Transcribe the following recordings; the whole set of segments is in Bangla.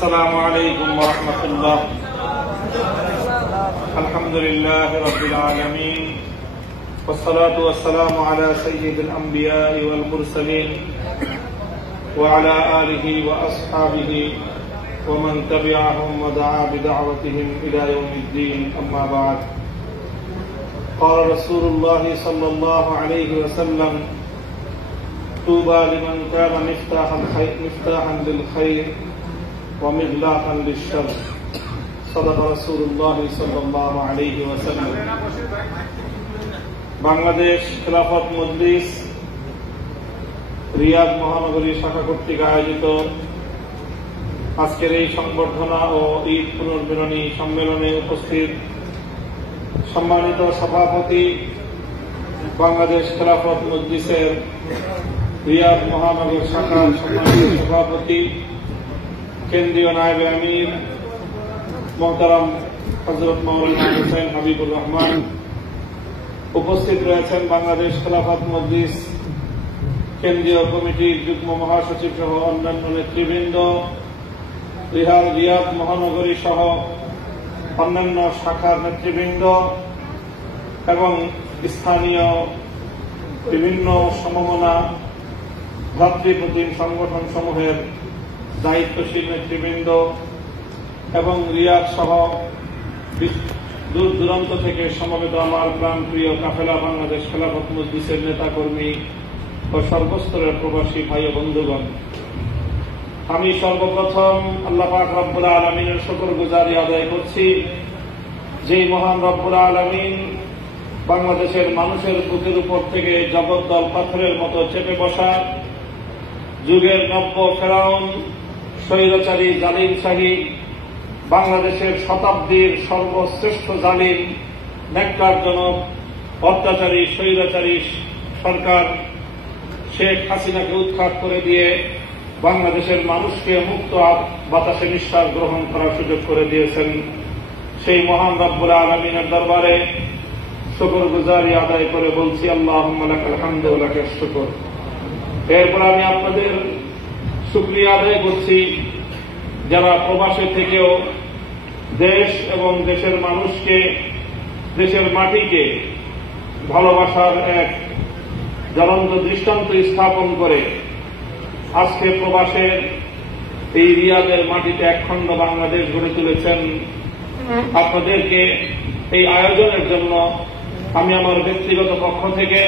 السلام عليكم ورحمة الله. الحمد لله رب العالمين والصلاة والسلام على سيد الأنبياء والمرسلين وعلى آله وأصحابه ومن تبعهم ودعا بدعوتهم إلى يوم الدين. أما بعد، قال رسول الله صلى الله عليه وسلم: طوبى لمن كان مفتاحا للخير ومغلاقا للشر. صدق رسول الله صلى الله عليه وسلم. বাংলাদেশ খেলাফত মজলিস রিয়াদ মহানগরী শাখা কর্তৃক আয়োজিত আজকের এই সংবর্ধনা ও ঈদ পুনর্মিলনী সম্মেলনে উপস্থিত সম্মানিত সভাপতি, বাংলাদেশ খেলাফত মজলিসের রিয়াদ মহানগর শাখার সম্মানিত সভাপতি, কেন্দ্রীয় নায়েবে আমির মোহতারাম হযরত মাওলানা হুসাইন হাবিবুর রহমান, উপস্থিত রয়েছেন বাংলাদেশ খেলাফত মজলিস কেন্দ্রীয় কমিটির যুগ্ম মহাসচিব সহ অন্যান্য নেতৃবৃন্দ, রিয়াদ মহানগরী সহ অন্যান্য শাখার নেতৃবৃন্দ এবং স্থানীয় বিভিন্ন সমমনা ভ্রাতৃপ্রতিম সংগঠন সমূহের দায়িত্বশীল নেতৃবৃন্দ এবং রিয়াদ সহ দূর দূরান্ত থেকে সমবেত আমার প্রাণপ্রিয় কাফেলা বাংলাদেশ খেলাফত মজলিসের নেতাকর্মী ও সর্বস্তরের প্রবাসী ভাই ও বন্ধুগণ, আমি সর্বপ্রথম আল্লাহ পাক রব্বুল আলামিনের শুকরগুজারি আদায় করছি, যেই মহান রব্বুল আলামিন বাংলাদেশের মানুষের বুকের উপর থেকে জগদ্দল পাথরের মতো চেপে বসা যুগের নব্য ফেরাউন স্বৈরাচারী জালিম শাহী, বাংলাদেশের শতাব্দীর সর্বশ্রেষ্ঠ জালিম ন্যাক্কারজনক অত্যাচারী স্বৈরাচারী সরকার শেখ হাসিনাকে উৎখাত করে দিয়ে বাংলাদেশের মানুষকে মুক্ত বাতাসে নিঃশ্বাস গ্রহণ করার সুযোগ করে দিয়েছেন। সেই মহান রব্বুল আলামিনের দরবারে শুকরগুজারি আদায় করে বলছি, আল্লাহুম্মা লাকাল হামদু ওয়া লাকাশ শুকর। এরপর আমি আপনাদের শুকরিয়া আদায় করছি যারা প্রবাসে থেকেও দেশ এবং দেশের মানুষকে, দেশের মাটিকে ভালোবাসার এক জ্বলন্ত দৃষ্টান্ত স্থাপন করে আজকে প্রবাসের এই রিয়াদের মাটিতে একখণ্ড বাংলাদেশ গড়ে তুলেছেন। আপনাদেরকে এই আয়োজনের জন্য আমি আমার ব্যক্তিগত পক্ষ থেকে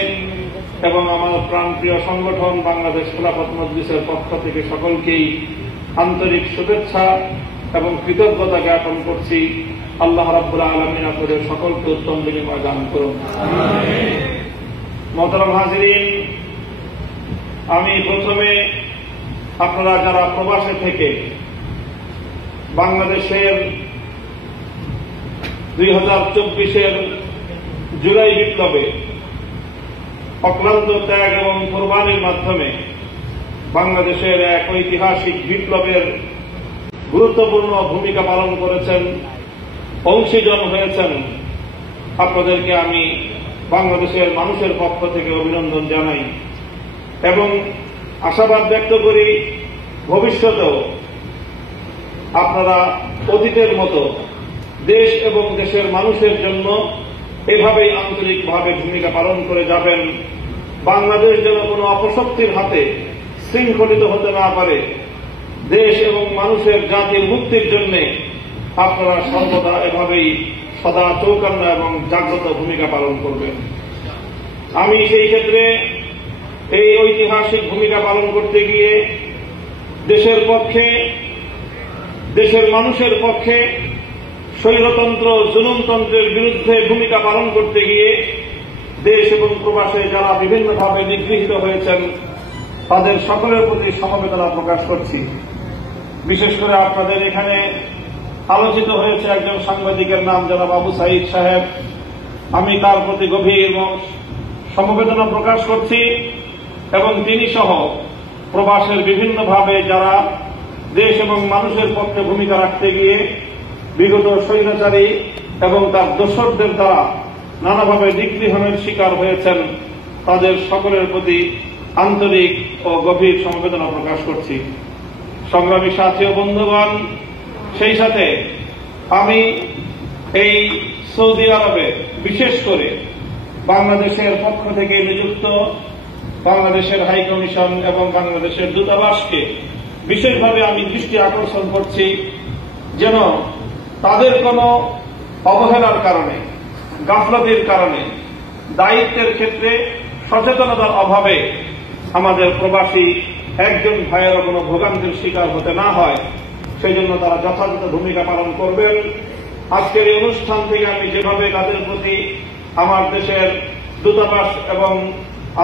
এবং আমার প্রাণপ্রিয় সংগঠন বাংলাদেশ খেলাফত মজলিসের পক্ষ থেকে সকলকেই আন্তরিক শুভেচ্ছা এবং কৃতজ্ঞতা জ্ঞাপন করছি। আল্লাহ রাব্বুল আলামিন আপনাদের সকলকে উত্তম বিনিময় দান করুন। মোহতারাম হাজিরিন, আমি প্রথমে আপনারা যারা প্রবাসে থেকে বাংলাদেশের 2024-এর জুলাই বিপ্লবে অক্লান্ত ত্যাগ এবং কোরবানির মাধ্যমে বাংলাদেশের এক ঐতিহাসিক বিপ্লবের গুরুত্বপূর্ণ ভূমিকা পালন করেছেন, অংশীজন হয়েছেন, আপনাদেরকে আমি বাংলাদেশের মানুষের পক্ষ থেকে অভিনন্দন জানাই এবং আশাবাদ ব্যক্ত করি ভবিষ্যতেও আপনারা অতীতের মতো দেশ এবং দেশের মানুষের জন্য এভাবেই আন্তরিকভাবে ভূমিকা পালন করে যাবেন। বাংলাদেশ যেন কোনো অপশক্তির হাতে শৃঙ্খলিত হতে না পারে, দেশ এবং মানুষের জাতির মুক্তির জন্য আপনারা সর্বদা এভাবেই সদা চৌকান্না এবং জাগ্রত ভূমিকা পালন করবেন। আমি সেই ক্ষেত্রে এই ঐতিহাসিক ভূমিকা পালন করতে গিয়ে দেশের পক্ষে, দেশের মানুষের পক্ষে স্বৈরতন্ত্র জুলুমতন্ত্রের বিরুদ্ধে ভূমিকা পালন করতে গিয়ে দেশ এবং প্রবাসে যারা বিভিন্নভাবে নিগৃহীত হয়েছেন তাদের সকলের প্রতি সমবেদনা প্রকাশ করছি। বিশেষ করে আপনাদের এখানে আলোচিত হয়েছে একজন সাংবাদিকের নাম জনাব আবু সাঈদ সাহেব, আমি তার প্রতি গভীর সমবেদনা প্রকাশ করছি এবং তিনি সহ প্রবাসের বিভিন্নভাবে যারা দেশ এবং মানুষের পক্ষে ভূমিকা রাখতে গিয়ে বিগত স্বৈরাচারী এবং তার দোসরদের দ্বারা নানাভাবে নিগৃহণের শিকার হয়েছেন, তাদের সকলের প্রতি আন্তরিক ও গভীর সমবেদনা প্রকাশ করছি। সংগ্রামী সাথী ও বন্ধুগণ, সেই সাথে আমি এই সৌদি আরবে বিশেষ করে বাংলাদেশের পক্ষ থেকে নিযুক্ত বাংলাদেশের হাই কমিশন এবং বাংলাদেশের দূতাবাসকে বিশেষভাবে আমি দৃষ্টি আকর্ষণ করছি, যেন তাদের কোনো অবহেলার কারণে, গাফলতির কারণে, দায়িত্বের ক্ষেত্রে সচেতনতার অভাবে আমাদের প্রবাসী একজন ভাইয়েরও কোনো ভোগান্তির শিকার হতে না হয়, সেই জন্য তারা যথাযথ ভূমিকা পালন করবেন। আজকের এই অনুষ্ঠান থেকে আমি যেভাবে তাদের প্রতি আমার দেশের দূতাবাস এবং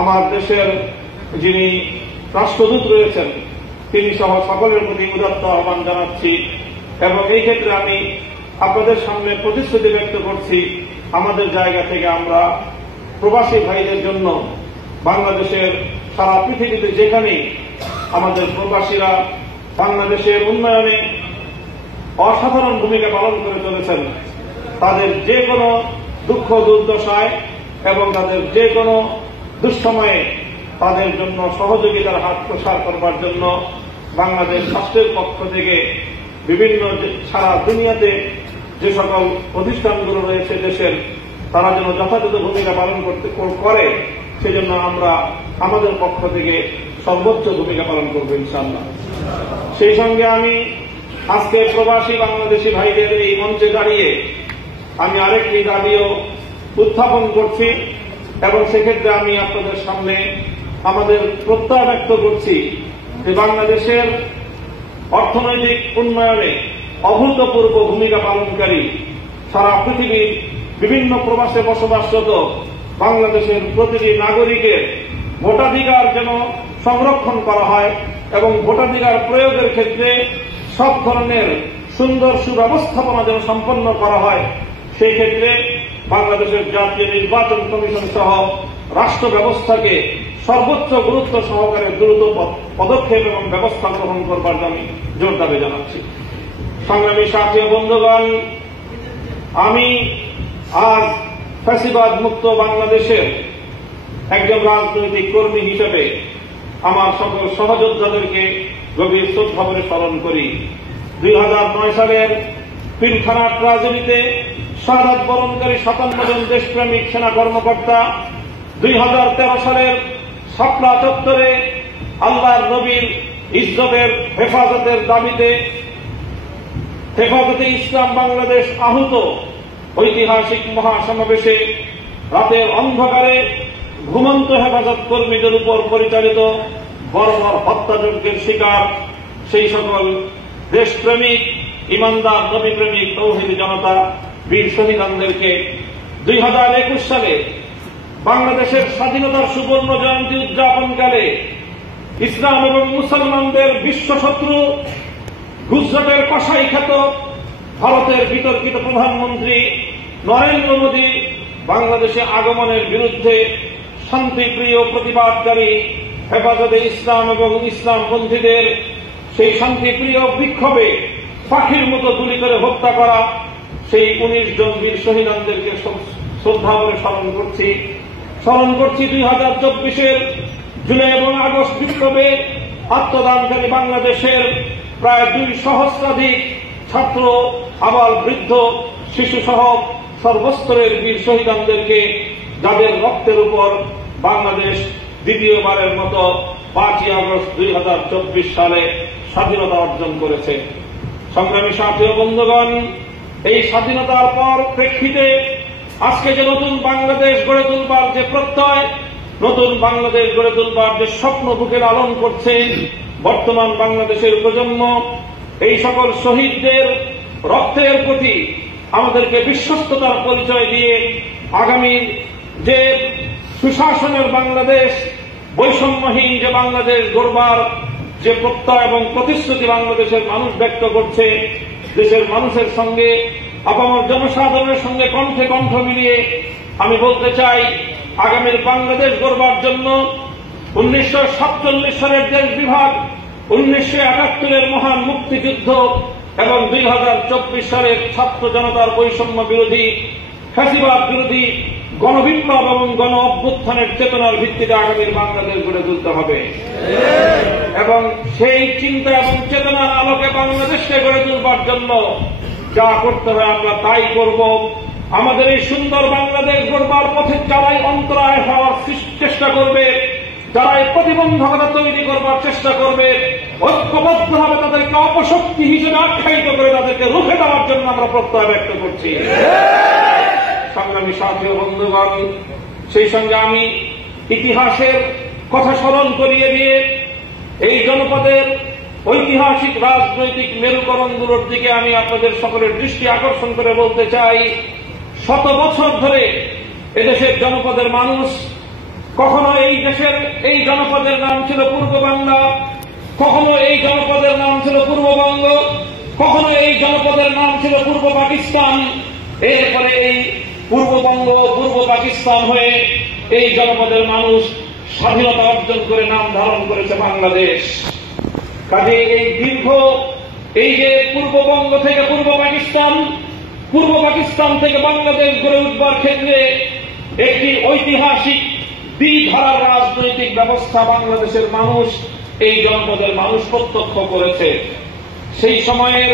আমার দেশের যিনি রাষ্ট্রদূত রয়েছেন তিনি সহ সকলের প্রতি উদাত্ত আহ্বান জানাচ্ছি, এবং এই ক্ষেত্রে আমি আপনাদের সামনে প্রতিশ্রুতি ব্যক্ত করছি, আমাদের জায়গা থেকে আমরা প্রবাসী ভাইদের জন্য বাংলাদেশের সারা পৃথিবীতে যেখানেই আমাদের প্রবাসীরা বাংলাদেশের উন্নয়নে অসাধারণ ভূমিকা পালন করে চলেছেন, তাদের যে কোনো দুঃখ দুর্দশায় এবং তাদের যে কোনো দুঃসময়ে তাদের জন্য সহযোগিতার হাত প্রসার করবার জন্য বাংলাদেশ রাষ্ট্রের পক্ষ থেকে বিভিন্ন সারা দুনিয়াতে যে সকল প্রতিষ্ঠানগুলো রয়েছে দেশের, তারা যেন যথাযথ ভূমিকা পালন করে, সেজন্য আমরা আমাদের পক্ষ থেকে সর্বোচ্চ ভূমিকা পালন করব ইনশাআল্লাহ। সেই সঙ্গে আমি আজকে প্রবাসী বাংলাদেশি ভাইদের এই মঞ্চে দাঁড়িয়ে আমি আরেকটি দাবিও উত্থাপন করছি, এবং সেক্ষেত্রে আমি আপনাদের সামনে আমাদের প্রত্যয় ব্যক্ত করছি যে বাংলাদেশের অর্থনৈতিক উন্নয়নে অভূতপূর্ব ভূমিকা পালনকারী সারা পৃথিবীর বিভিন্ন প্রবাসে বসবাসরত বাংলাদেশের প্রতিটি নাগরিকের ভোটাধিকার যেন সংরক্ষণ করা হয় এবং ভোটাধিকার প্রয়োগের ক্ষেত্রে সব ধরনের সুন্দর সুব্যবস্থাপনা যেন সম্পন্ন করা হয়, সেই ক্ষেত্রে বাংলাদেশের জাতীয় নির্বাচন কমিশন সহ রাষ্ট্র ব্যবস্থাকে সর্বোচ্চ গুরুত্ব সহকারে দ্রুত পদক্ষেপ এবং ব্যবস্থা গ্রহণ করবার আমি জোর দাবি জানাচ্ছি। সংগ্রামী সাথী ও বন্ধুগণ, আমি আজ ফ্যাসিবাদ মুক্ত বাংলাদেশের একজন রাজনৈতিক কর্মী হিসেবে আমার সকল সহযোদ্ধাদেরকে গভীর শ্রদ্ধাভরে স্মরণ করি। 2009 সালের পিলখানা ট্রাজেডিতে শাহাদাত বরণকারী 57 জন দেশপ্রেমিক সেনা কর্মকর্তা, 2013 সালের শাপলা চত্বরে আল্লাহর নবীর ইজ্জতের হেফাজতের দাবিতে হেফাজতে ইসলাম বাংলাদেশ আহত ঐতিহাসিক মহাসমাবেশে রাতের অন্ধকারে ঘুমন্ত হেফাজত কর্মীদের উপর পরিচালিত বর্বর হত্যাযজ্ঞের শিকার সেই সকল দেশপ্রেমিক, ইমানদার, নবীপ্রেমিক, তৌহিদি জনতা, বীর শহীদানদেরকে 2021 সালে বাংলাদেশের স্বাধীনতার সুবর্ণ জয়ন্তী উদযাপনকালে ইসলাম এবং মুসলমানদের বিশ্বশত্রু গুজরাটের কসাই খ্যাত ভারতের বিতর্কিত প্রধানমন্ত্রী নরেন্দ্র মোদী বাংলাদেশে আগমনের বিরুদ্ধে শান্তিপ্রিয় প্রতিবাদকারী হেফাজতে ইসলাম এবং ইসলামপন্থীদের সেই শান্তিপ্রিয় বিক্ষোভে পাখির মতো গুলি করে হত্যা করা সেই 19 জন বীর শহীদানদেরকে শ্রদ্ধা করে স্মরণ করছি 2024 জুলাই এবং আগস্ট বিপ্লবে আত্মদানকারী বাংলাদেশের প্রায় 2 সহস্রাধিক ছাত্র, আবাল, বৃদ্ধ, শিশু সহ সর্বস্তরের বীর শহীদানদেরকে, যাদের রক্তের উপর বাংলাদেশ দ্বিতীয়বারের মতো 5ই আগস্ট 2024 সালে স্বাধীনতা অর্জন করেছে। সংগ্রামী সাথী ও বন্ধুগণ, এই স্বাধীনতার পর প্রেক্ষিতে আজকে যে নতুন বাংলাদেশ গড়ে তুলবার যে প্রত্যয়, নতুন বাংলাদেশ গড়ে তুলবার যে স্বপ্ন বুকে লালন করছে বর্তমান বাংলাদেশের প্রজন্ম, এই সকল শহীদদের রক্তের প্রতি আমাদেরকে বিশ্বস্ততার পরিচয় দিয়ে আগামী যে সুশাসনের বাংলাদেশ, বৈষম্যহীন যে বাংলাদেশ গড়বার যে প্রত্যয় এবং প্রতিশ্রুতি বাংলাদেশের মানুষ ব্যক্ত করছে, দেশের মানুষের সঙ্গে, আপামর জনসাধারণের সঙ্গে কণ্ঠে কণ্ঠ মিলিয়ে আমি বলতে চাই, আগামীর বাংলাদেশ গড়বার জন্য 1947 সালের দেশ বিভাগ, 1971 মহান মুক্তিযুদ্ধ এবং 2024 সালের ছাত্র জনতার বৈষম্য বিরোধী, ফ্যাসিবাদ বিরোধী গণবিপ্লব এবং গণ অভ্যুত্থানের চেতনার ভিত্তিতে আগামীর বাংলাদেশ গড়ে তুলতে হবে এবং সেই চিন্তা এবং চেতনার আলোকে বাংলাদেশকে গড়ে তুলবার জন্য যা করতে হবে আমরা তাই করব। আমাদের এই সুন্দর বাংলাদেশ গড়বার পথে যারাই অন্তরায় হওয়ার চেষ্টা করবে, যারাই প্রতিবন্ধকতা তৈরি করবার চেষ্টা করবে, ঐক্যবদ্ধভাবে তাদেরকে অপশক্তি হিসেবে আখ্যায়িত করে তাদেরকে রুখে দেওয়ার জন্য আমরা প্রত্যয় ব্যক্ত করছি। সংগ্রামী সাথী ও বন্ধুগণ, সেই সঙ্গে আমি ইতিহাসের কথা স্মরণ করিয়ে দিয়ে এই জনপদের ঐতিহাসিক রাজনৈতিক মেরুকরণগুলোর দিকে আমি আপনাদের সকলের দৃষ্টি আকর্ষণ করে বলতে চাই, শত বছর ধরে এদেশের জনপদের মানুষ কখনো এই জনপদের নাম ছিল পূর্ব বাংলা, কখনো এই জনপদের নাম ছিল পূর্ববঙ্গ, কখনো এই জনপদের নাম ছিল পূর্ব পাকিস্তান। এরপরে এই পূর্ববঙ্গ পূর্ব পাকিস্তান হয়ে এই জনপদের মানুষ স্বাধীনতা অর্জন করে নাম ধারণ করেছে বাংলাদেশ। কাজে এই দীর্ঘ এই যে পূর্ববঙ্গ থেকে পূর্ব পাকিস্তান থেকে বাংলাদেশ গড়ে উঠবার ক্ষেত্রে একটি ঐতিহাসিক দ্বিধারার রাজনৈতিক ব্যবস্থা বাংলাদেশের মানুষ এই জনপদের মানুষ প্রত্যক্ষ করেছে। সেই সময়ের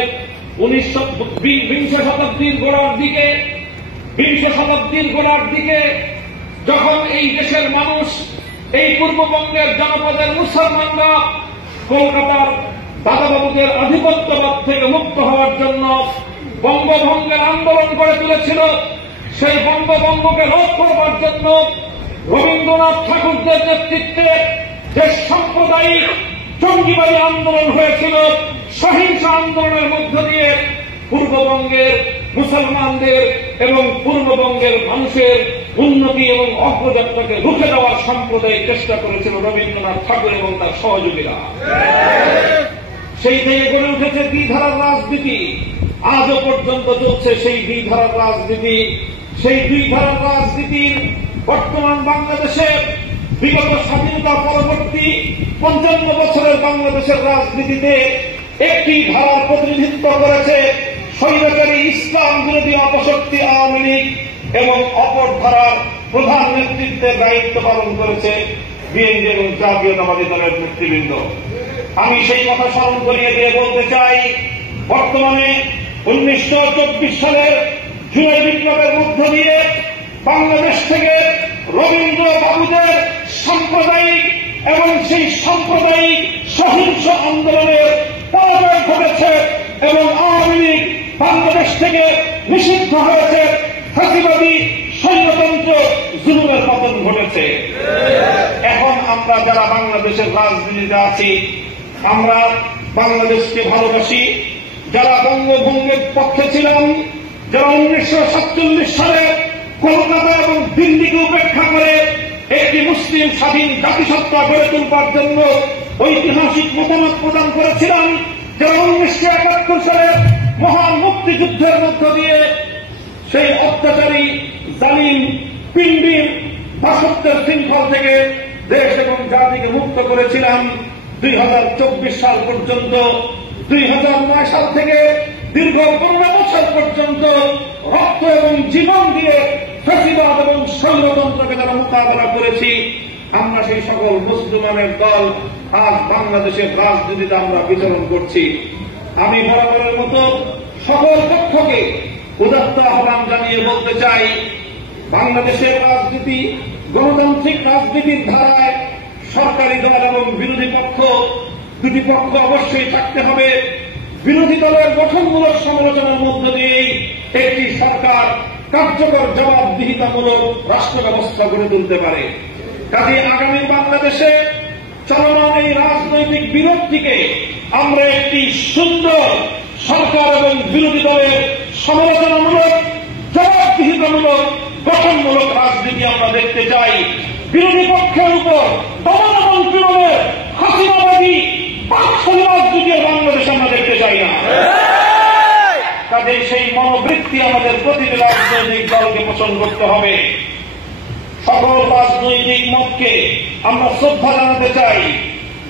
বিংশ শতাব্দীর গোড়ার দিকে যখন এই দেশের মানুষ এই পূর্ববঙ্গের জনপদের মুসলমানরা কলকাতার দাদাবাবুদের আধিপত্যবাদ থেকে মুক্ত হওয়ার জন্য বঙ্গভঙ্গের আন্দোলন গড়ে তুলেছিল, সেই বঙ্গভঙ্গকে রোধ করবার জন্য রবীন্দ্রনাথ ঠাকুরদের নেতৃত্বে যে সাম্প্রদায়িক জঙ্গিবাদী আন্দোলন হয়েছিল, সহিংস আন্দোলনের মধ্য দিয়ে পূর্ববঙ্গের মুসলমানদের এবং পূর্ববঙ্গের মানুষের উন্নতি এবং অগ্রযাত্রাকে রুখে দেওয়ার সাম্প্রদায়িক চেষ্টা করেছিল রবীন্দ্রনাথ ঠাকুর এবং তার সহযোগীরা। সেই থেকে গড়ে উঠেছে দ্বিধারার রাজনীতি, আজও পর্যন্ত চলছে সেই দ্বিধারার রাজনীতি। সেই দ্বিধারার রাজনীতির বর্তমান বাংলাদেশে বিগত স্বাধীনতা পরবর্তী ৫৫ বছরের বাংলাদেশের রাজনীতিতে একটি ধারার প্রতিনিধিত্ব করেছে স্বৈরাচারী ইসলাম বিরোধী অপশক্তি আওয়ামী লীগ এবং অপর ধারার প্রধান নেতৃত্বের দায়িত্ব পালন করেছে বিএনপি এবং জাতীয়তাবাদী দলের নেতৃবৃন্দ। আমি সেই কথা স্মরণ করিয়ে দিয়ে বলতে চাই, বর্তমানে ১৯২৪ সালের জুলাই বিপ্লবের মধ্য দিয়ে বাংলাদেশ থেকে রবীন্দ্র বাবুদের সাম্প্রদায়িক এবং সেই সাম্প্রদায়িক সহিংস আন্দোলনের পরাজয় ঘটেছে এবং আওয়ামী লীগ বাংলাদেশ থেকে নিষিদ্ধ হয়েছে, ফাঁসিবাদী স্বৈরতন্ত্র জুলুমের পতন ঘটেছে। এখন আমরা যারা বাংলাদেশের রাজনীতিতে আছি, আমরা বাংলাদেশকে ভালোবাসি, যারা বঙ্গভঙ্গের পক্ষে ছিলাম, যারা ১৯৪৭ সালে কলকাতা এবং দিল্লিকে উপেক্ষা করে একটি মুসলিম স্বাধীন জাতিসত্তা গড়ে তুলবার জন্য ঐতিহাসিক মতামত প্রদান করেছিলাম, যারা ১৯৭১ সালে মহান মুক্তিযুদ্ধের মধ্য দিয়ে সেই অত্যাচারী জালিম পিণ্ডির দাসত্বের শৃঙ্খল থেকে দেশ এবং জাতিকে মুক্ত করেছিলাম। ২০২৪ সাল পর্যন্ত, ২০০৯ সাল থেকে দীর্ঘ ১৫ বছর পর্যন্ত রক্ত এবং জীবন দিয়ে ফ্যাসিবাদ এবং স্বৈরতন্ত্রকে যারা মোকাবেলা করেছি, আমরা সেই সকল মুসলমানের দল আজ বাংলাদেশের রাজনীতিতে আমরা বিচরণ করছি। আমি বরাবরের মতো সকল পক্ষকে উদাত্ত আহ্বান জানিয়ে বলতে চাই, বাংলাদেশের রাজনীতি গণতান্ত্রিক রাজনীতির ধারায় সরকারি দল এবং বিরোধী পক্ষ দুটি পক্ষ অবশ্যই থাকতে হবে। বিরোধী দলের গঠনমূলক সমালোচনার মধ্য দিয়েই একটি সরকার কার্যকর জবাবদিহিতামূলক রাষ্ট্র ব্যবস্থা গড়ে তুলতে পারে। কাজে আগামী বাংলাদেশে চলমান এই রাজনৈতিক বিরোধটিকে আমরা একটি সুন্দর সরকার এবং বিরোধী দলের সমালোচনামূলক জবাবদিহিতামূলক গঠনমূলক রাজনীতি আমরা দেখতে চাই। বিরোধী পক্ষের উপর দমন এবং পীড়নের হাসিনাবাদী বাকশালী রাজনীতির বাংলাদেশ আমরা দেখতে চাই না। কাজে সেই মনোবৃত্তি আমাদের প্রতিটি রাজনৈতিক দলকে পোষণ করতে হবে। সকল রাজনৈতিক মতকে আমরা শ্রদ্ধা জানাতে চাই।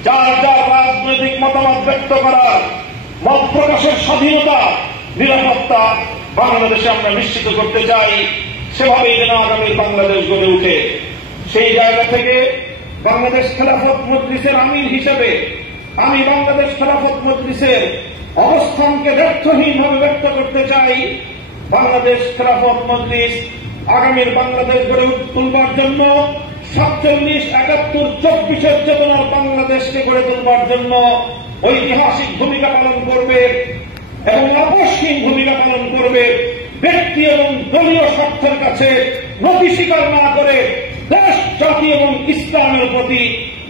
যার যার রাজনৈতিক মতামত ব্যক্ত করার, মত প্রকাশের স্বাধীনতা, নিরাপত্তা বাংলাদেশে আমরা নিশ্চিত করতে চাই। সেভাবেই যেন আগামী বাংলাদেশ গড়ে উঠে। সেই জায়গা থেকে বাংলাদেশ খেলাফত মজলিসের আমির হিসেবে আমি বাংলাদেশ খেলাফত মজলিসের অবস্থানকে ব্যর্থহীনভাবে ব্যক্ত করতে চাই। বাংলাদেশ খেলাফত মজলিস আগামীর বাংলাদেশ গড়ে তুলবার জন্য 47, 71, 24 চেতনার বাংলাদেশকে গড়ে তুলবার জন্য ঐতিহাসিক ভূমিকা পালন করবে এবং আপসহীন ভূমিকা পালন করবে। ব্যক্তি এবং দলীয় স্বার্থের কাছে নতি স্বীকার না করে দেশ, জাতি এবং ইসলামের প্রতি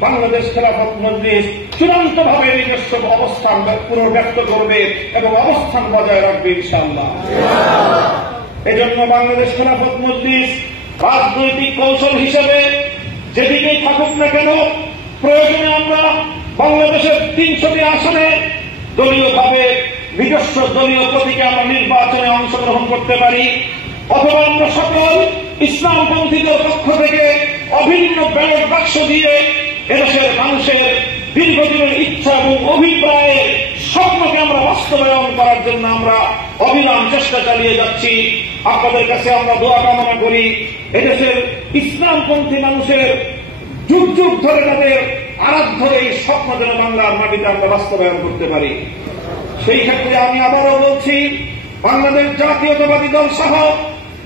বাংলাদেশ খেলাফত মজলিস চূড়ান্তভাবে নিজস্ব অবস্থান পুনর্ব্যক্ত করবে এবং অবস্থান বজায় রাখবে ইনশাআল্লাহ। এজন্য বাংলাদেশ খেলাফত মজলিস রাজনৈতিক কৌশল হিসেবে যেদিকেই থাকুক না কেন, প্রয়োজনে আমরা বাংলাদেশের 300টি আসনে দলীয়ভাবে নিজস্ব দলীয় প্রতীকে আমরা নির্বাচনে অংশগ্রহণ করতে পারি, অথবা আমরা সকল ইসলামপন্থীদের পক্ষ থেকে অভিন্ন ব্যালট বাক্স দিয়ে এদেশের মানুষের দীর্ঘদিনের ইচ্ছা এবং অভিপ্রায়ের স্বপ্নকে আমরা বাস্তবায়ন করার জন্য আমরা অবিরাম চেষ্টা চালিয়ে যাচ্ছি। আপনাদের কাছে আমরা দোয়া কামনা করি এদেশের ইসলামপন্থী মানুষের যুগ যুগ ধরে তাদের আরাধ্য এই স্বপ্ন যেন বাংলার মাটিতে আমরা বাস্তবায়ন করতে পারি। সেই ক্ষেত্রে আমি আবারও বলছি, বাংলাদেশ জাতীয়তাবাদী দল সহ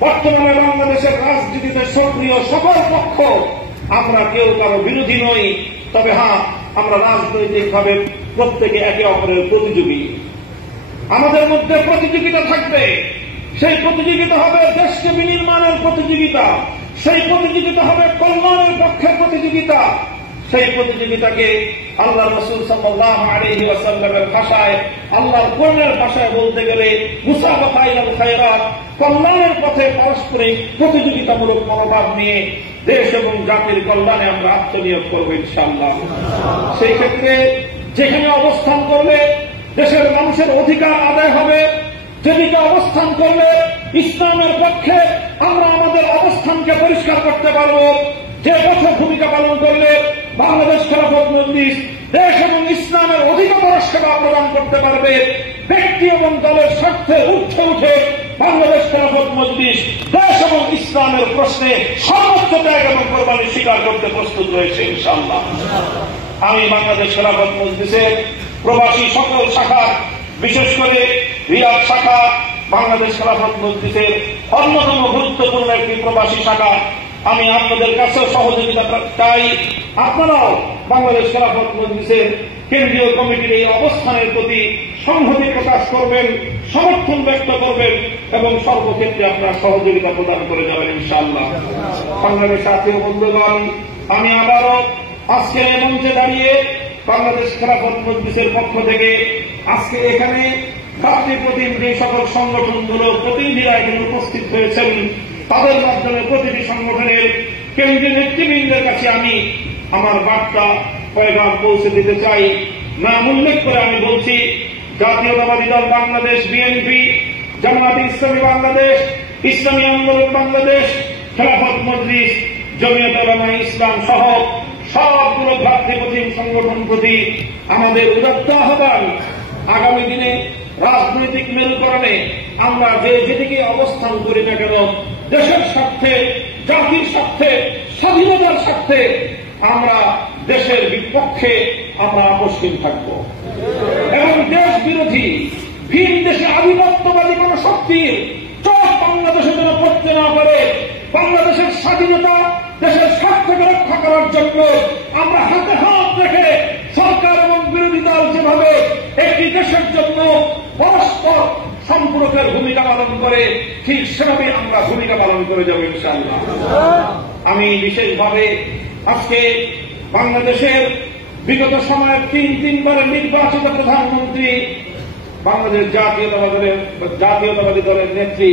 বর্তমানে বাংলাদেশের রাজনীতিতে সক্রিয় সকল পক্ষ আমরা কেউ কারো বিরোধী নই, তবে হ্যাঁ, আমরা রাজনৈতিকভাবে প্রত্যেকে একে অপরের প্রতিযোগী। আমাদের মধ্যে প্রতিযোগিতা থাকবে, সেই প্রতিযোগিতা হবে দেশকে বিনির্মাণের প্রতিযোগিতা, সেই প্রতিযোগিতা হবে কল্যাণের পক্ষের প্রতিযোগিতা। সেই প্রতিযোগিতাকে আল্লাহর রাসূল সাল্লাল্লাহু আলাইহি ওয়াসাল্লামের ভাষায়, আল্লাহর কোরআনের ভাষায় বলতে গেলে মুসাবাকা ইলাল খায়রাত, কল্যাণের পথে পারস্পরিক প্রতিযোগিতামূলক মনোভাব নিয়ে দেশ এবং জাতির কল্যাণে আমরা আত্মনিয়োগ করবো ইনশাআল্লাহ। সেই ক্ষেত্রে যেখানে অবস্থান করলে দেশের মানুষের অধিকার আদায় হবে, যেদিকে অবস্থান করলে ইসলামের পক্ষে আমরা আমাদের অবস্থানকে পরিষ্কার করতে পারব, যে পথে ভূমিকা পালন করলে বাংলাদেশ খেলাফত মজলিস দেশ এবং ইসলামের অধিকতর সেবা প্রদান করতে পারবে, ব্যক্তি এবং দলের স্বার্থে ঊর্ধ্বে উঠে বাংলাদেশ খেলাফত মজলিস দেশ এবং ইসলামের প্রশ্নে সর্বোচ্চ ত্যাগ এবং কোরবানি স্বীকার করতে প্রস্তুত রয়েছে ইনশাআল্লাহ। আমি বাংলাদেশ খেলাফত মজলিসের প্রবাসী সকল শাখা, বিশেষ করে রিয়াদ শাখা বাংলাদেশ খেলাফত মজলিসের অন্যতম গুরুত্বপূর্ণ একটি প্রবাসী শাখা, আমি আপনাদের কাছে সহযোগিতা চাই। আপনারাও বাংলাদেশ খেলাফত মজলিসের কেন্দ্রীয় কমিটির এই অবস্থানের প্রতি সংহতি প্রকাশ করবেন, সমর্থন ব্যক্ত করবেন এবং সর্বক্ষেত্রে আপনারা সহযোগিতা প্রদান করে যাবেন ইনশাআল্লাহ। বাংলাদেশ জাতীয় বন্ধুগণ, আমি আবারও আজকের এই মঞ্চে দাঁড়িয়ে বাংলাদেশ খেলাফত মজলিসের পক্ষ থেকে আজকে এখানে প্রতিনিধি সকল সংগঠনগুলোর প্রতিনিধিরা এখানে উপস্থিত হয়েছেন, তাদের মাধ্যমে প্রতিটি সংগঠনের কেন্দ্রীয় নেতৃবৃন্দের কাছে আমি আমার বার্তা পয়গাম পৌঁছে দিতে চাই। নাম উল্লেখ করে আমি বলছি, জাতীয়তাবাদী দল বাংলাদেশ বিএনপি, জামায়াতে ইসলামী বাংলাদেশ, ইসলামী আন্দোলন বাংলাদেশ, খেলাফত মজলিস, জমিয়তে উলামায়ে ইসলাম সহ সবগুলো ভ্রাতৃপ্রতিম সংগঠন প্রতি আমাদের উদাত্ত আহ্বান, আগামী দিনে রাজনৈতিক মেরুকরণে আমরা যেদিকে অবস্থান করি না কেন, দেশের স্বার্থে, জাতির স্বার্থে, স্বাধীনতার স্বার্থে আমরা দেশের বিপক্ষে আমরা আপোষহীন থাকব এবং দেশ বিরোধী ভিন দেশে আধিপত্যবাদী কোন শক্তির চোখ বাংলাদেশে যেন পড়তে না পারে, বাংলাদেশের স্বাধীনতা, দেশের স্বার্থকে রক্ষা করার জন্য আমরা হাতে হাত রেখে সরকার এবং বিরোধী দল যেভাবে একটি দেশের জন্য পরস্পর সম্পর্কের ভূমিকা পালন করে, ঠিক সেভাবে আমরা ভূমিকা পালন করে যাব ইনশাআল্লাহ। আমি বিশেষভাবে আজকে বাংলাদেশের বিগত সময়ের তিনবারের নির্বাচিত প্রধানমন্ত্রী, বাংলাদেশ জাতীয়তাবাদী দলের নেত্রী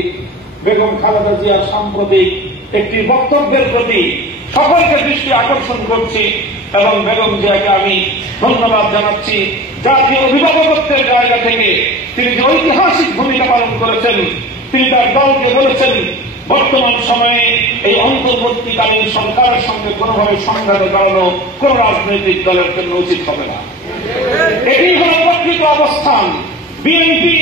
বেগম খালেদা জিয়ার সাম্প্রতিক একটি বক্তব্যের প্রতি সকলকে দৃষ্টি আকর্ষণ করছি এবং বেগম জিয়াকে আমি ধন্যবাদ জানাচ্ছি। জাতীয় অভিভাবকত্বের জায়গা থেকে তিনি যে ঐতিহাসিক ভূমিকা পালন করেছেন, তিনি তার দলকে বলেছেন বর্তমান সময়ে এই অন্তর্বর্তীকালীন সরকারের সঙ্গে কোনোভাবে সংঘাতে দাঁড়ানো কোন রাজনৈতিক দলের জন্য উচিত হবে না। এটি হল প্রকৃত অবস্থান। বিএনপি,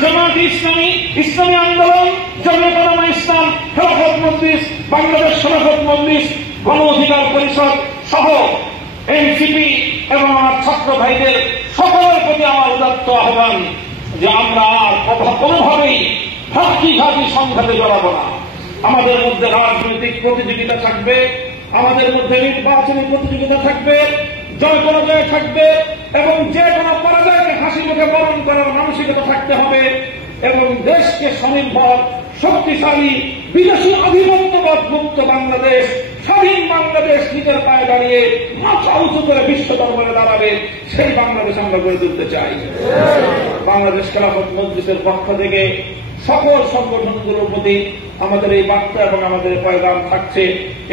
জামায়াত ইসলামী, ইসলামী আন্দোলন, জমিয়ত উলামা ইসলাম, খেলাফত মজলিস, বাংলাদেশ খেলাফত মজলিস, গণ অধিকার পরিষদ সহ এনসিপি এবং আমার ছাত্র ভাইদের সকলের প্রতি আমার উদাত্ত আহ্বান যে আমরা আর কোনোভাবেই ঘাটি সংঘাতে জড়াবো না। আমাদের মধ্যে রাজনৈতিক প্রতিযোগিতা থাকবে, আমাদের মধ্যে নির্বাচনী প্রতিযোগিতা থাকবে, জয় পরাজয় থাকবে এবং যে কোনো পরাজয়কে হাসি মুখে বরণ করার মানসিকতা থাকতে হবে এবং দেশকে স্বনির্ভর, শক্তিশালী, বিদেশি আধিপত্যবাদ মুক্ত বাংলাদেশ, স্বাধীন বাংলাদেশ নিজের পায়ে দাঁড়িয়ে মাথা উঁচু করে বিশ্ব দরবারে দাঁড়াবে, সেই বাংলাদেশ আমরা গড়ে তুলতে চাই। বাংলাদেশ খেলাফত মজলিসের পক্ষ থেকে সকল সংগঠনগুলোর প্রতি আমাদের এই বার্তা এবং আমাদের পয়গাম থাকছে,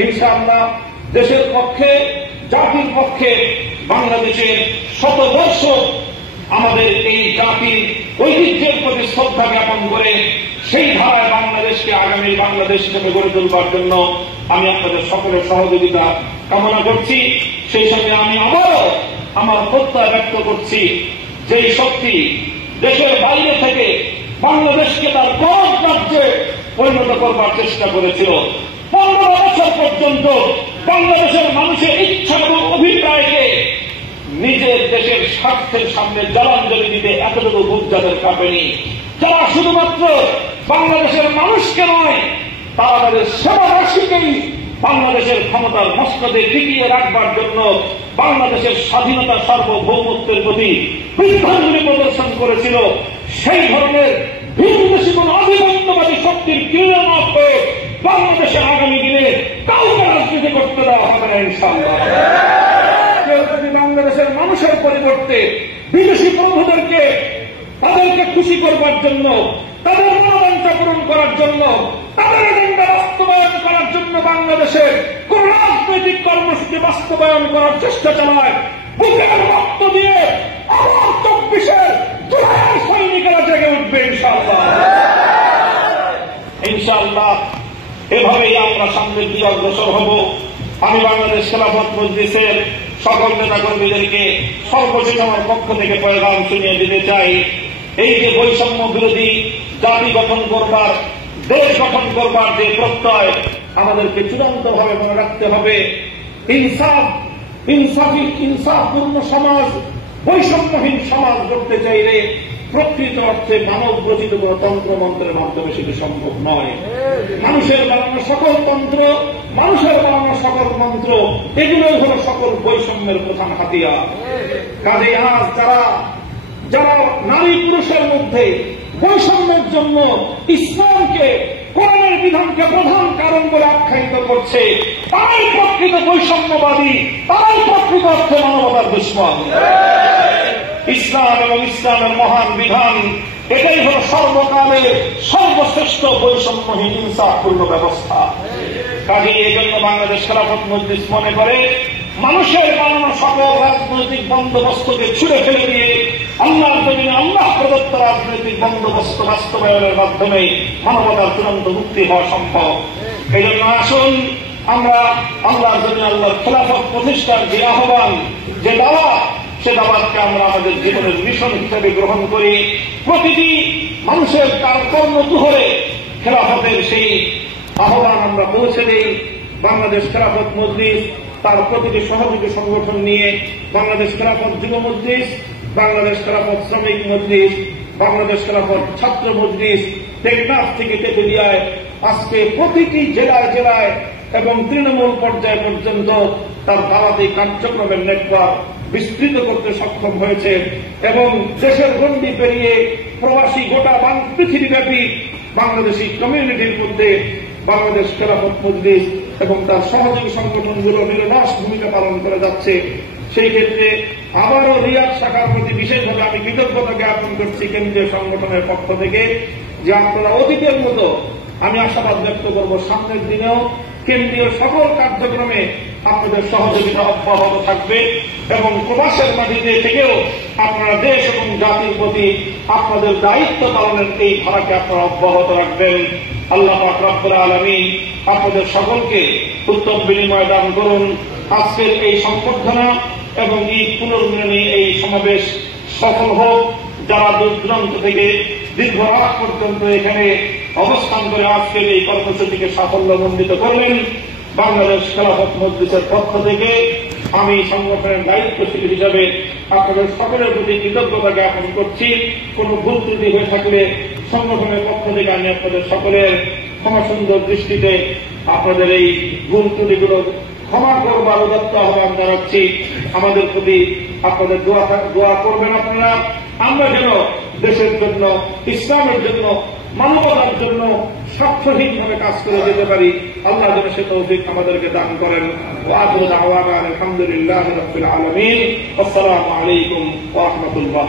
ইনশাআল্লাহ দেশের পক্ষে, জাতির পক্ষে, বাংলাদেশের শতবর্ষ আমাদের এই জাতির ঐতিহ্যের প্রতি শ্রদ্ধা জ্ঞাপন করে সেই ধারায় বাংলাদেশকে আগামী বাংলাদেশ হিসেবে গড়ে তোলবার জন্য আমি আপনাদের সকলের সহযোগিতা কামনা করছি। সেই সঙ্গে আমি আবারও আমার প্রত্যয় ব্যক্ত করছি, যে শক্তি দেশের বাইরে থেকে বাংলাদেশকে তার গড় রাজ্যে পরিণত করবার চেষ্টা করেছিল, 15 বছর পর্যন্ত বাংলাদেশের মানুষের ইচ্ছা এবং অভিপ্রায়কে নিজের দেশের স্বার্থের সামনে জলাঞ্জলি দিতে এতটুকু বুক যাদের কাঁপেনি, যারা শুধুমাত্র বাংলাদেশের মানুষকে নয়, তারা তাদের সেবাবাসীকেই বাংলাদেশের ক্ষমতার মস্তকে টিকিয়ে রাখবার জন্য বাংলাদেশের স্বাধীনতা সার্বভৌমত্বের প্রতি বিভ্রান্তি প্রদর্শন করেছিল, সেই ধরনের ভিনদেশী কোন আধিপত্যবাদী শক্তির ক্রিয়ানক হয়ে বাংলাদেশের আগামী দিনে কাউকে রাজনীতি করতে দেওয়া হবে না ইনশাআল্লাহ। কেউ যদি বাংলাদেশের মানুষের পরিবর্তে বিদেশি প্রভুদেরকে তাদেরকে খুশি করবার জন্য, তাদের মনোবাঞ্ছা পূরণ করার জন্য, তাদের এজেন্ডা বাস্তবায়ন করার জন্য বাংলাদেশের কোন রাজনৈতিক কর্মসূচি বাস্তবায়ন করার চেষ্টা চালায়, বুকের রক্ত দিয়ে আবার 24-এর জুলাইয়ের সৈনিকেরা জেগে উঠবে ইনশাআল্লাহ। ইনশাআল্লাহ এভাবেই আমরা সামনের দিকে অগ্রসর হব। আমি বাংলাদেশ খেলাফত মজলিসের সকল নেতা কর্মীদেরকে সর্বশেষ আমার পক্ষ থেকে পয়গাম শুনিয়ে দিতে চাই, এই যে বৈষম্য বিরোধী জাতি গঠন করবার, দেশ গঠন করবার যে প্রত্যয় আমাদেরকে চূড়ান্তভাবে মনে রাখতে হবে, ইনসাফপূর্ণ সমাজ, বৈষম্যহীন সমাজ গড়তে চাইলে প্রকৃত অর্থে মানব রচিত কোন তন্ত্রমন্ত্রের মাধ্যমে সেটি সম্ভব নয়। মানুষের বানানো সকল তন্ত্র, মানুষের বানানো সকল মন্ত্র, এগুলোই হল সকল বৈষম্যের প্রধান হাতিয়ার। কাজে আজ যারা নারী পুরুষের মধ্যে বৈষম্যের জন্য ইসলামকে, কোরআনের বিধানকে প্রধান কারণ বলে আখ্যায়িত করছে, তারাই প্রকৃত বৈষম্যবাদী, তারাই প্রকৃত অর্থে মানবতার দুশ্মন। ইসলাম এবং ইসলামের মহান বিধান, এটাই হল সর্বকালের সর্বশ্রেষ্ঠ বৈষম্যহীন ইনসাফপূর্ণ ব্যবস্থা। কাজে এই জন্য বাংলাদেশ খেলাফত মজলিস মনে করে, মানুষের বানানো সকল রাজনৈতিক বন্দোবস্তকে ছুড়ে ফেলে দিয়ে আল্লাহর জমিনে আল্লাহ প্রদত্ত রাজনৈতিক বন্দোবস্ত বাস্তবায়নের মাধ্যমে মানবতার চূড়ান্ত মুক্তি হওয়া সম্ভব। এই জন্য আসুন আমরা আল্লাহর জমিনে আল্লাহর খেলাফত প্রতিষ্ঠার যে আহ্বান, যে দাওয়াত, সে দাওয়াতকে আমরা আমাদের জীবনের মিশন হিসেবে গ্রহণ করি। প্রতিটি মানুষের তার কর্মতুহরে খেলাফতের সেই আহ্বান আমরা পৌঁছে দিই। বাংলাদেশ খেলাফত মজলিস তার প্রতিটি সহযোগী সংগঠন নিয়ে বাংলাদেশ খেলাফত যুব মজলিস, বাংলাদেশ খেলাফত শ্রমিক মজলিস, বাংলাদেশ খেলাফত ছাত্র মজলিস, টেকনাফ থেকে তেঁতুলিয়ায় আজকে প্রতিটি জেলায় জেলায় এবং তৃণমূল পর্যায় পর্যন্ত তার দাওয়াতি কার্যক্রমের নেটওয়ার্ক বিস্তৃত করতে সক্ষম হয়েছে এবং দেশের গণ্ডি পেরিয়ে প্রবাসী গোটা পৃথিবীব্যাপী বাংলাদেশি কমিউনিটির মধ্যে বাংলাদেশ খেলাফত মজলিস এবং তার সহযোগী সংগঠনগুলো নিরলস ভূমিকা পালন করে যাচ্ছে। সেই ক্ষেত্রে আবারও রিয়াদ শাখার প্রতি বিশেষভাবে আমি কৃতজ্ঞতা জ্ঞাপন করছি কেন্দ্রীয় সংগঠনের পক্ষ থেকে, যে আপনারা অতীতের মতো, আমি আশাবাদ ব্যক্ত করব সামনের দিনেও কেন্দ্রীয় সকল কার্যক্রমে আপনাদের সহযোগিতা অব্যাহত থাকবে এবং প্রবাসের মাটিতে থেকেও আপনারা দেশ এবং জাতির প্রতি আপনাদের দায়িত্ব পালনের এই ধারাকে আপনারা অব্যাহত রাখবেন। আল্লাহ পাক রব্বুল আলামিন আপনাদের সকলকে উত্তম বিনিময় দান করুন। আজকের এই সংবর্ধনা এবং ঈদ পুনর্মিলনী এই সমাবেশ সফল হোক। যারা দূর দূরান্ত থেকে দীর্ঘ রাত পর্যন্ত এখানে অবস্থান করে আজকের এই কর্মসূচিকে সাফল্যমণ্ডিত করলেন। বাংলাদেশ খেলাফত মজলিসের পক্ষ থেকে আমি সংগঠনের দায়িত্বশীল হিসাবে আপনাদের সকলের প্রতি কৃতজ্ঞতা জ্ঞাপন করছি। কোন ভুল ত্রুটি হয়ে থাকলে সংগঠনের পক্ষ থেকে আমি আপনাদের সকলের ক্ষমা সুন্দর দৃষ্টিতে আপনাদের এই ভুল ত্রুটিগুলো ক্ষমা করবার উদাত্ত আহ্বান জানাচ্ছি। আমাদের প্রতি আপনাদের দোয়া করবেন আপনারা, আমরা যেন দেশের জন্য, ইসলামের জন্য, মানবতার জন্য স্বার্থহীনভাবে কাজ করে যেতে পারি। আল্লাহ যেন সে তৌফিক আমাদেরকে দান করেন। ওয়া আখিরু দাওয়ানা আলহামদুলিল্লাহি রাব্বিল আলামিন। আসসালামু আলাইকুম ওয়া রাহমাতুল্লাহ।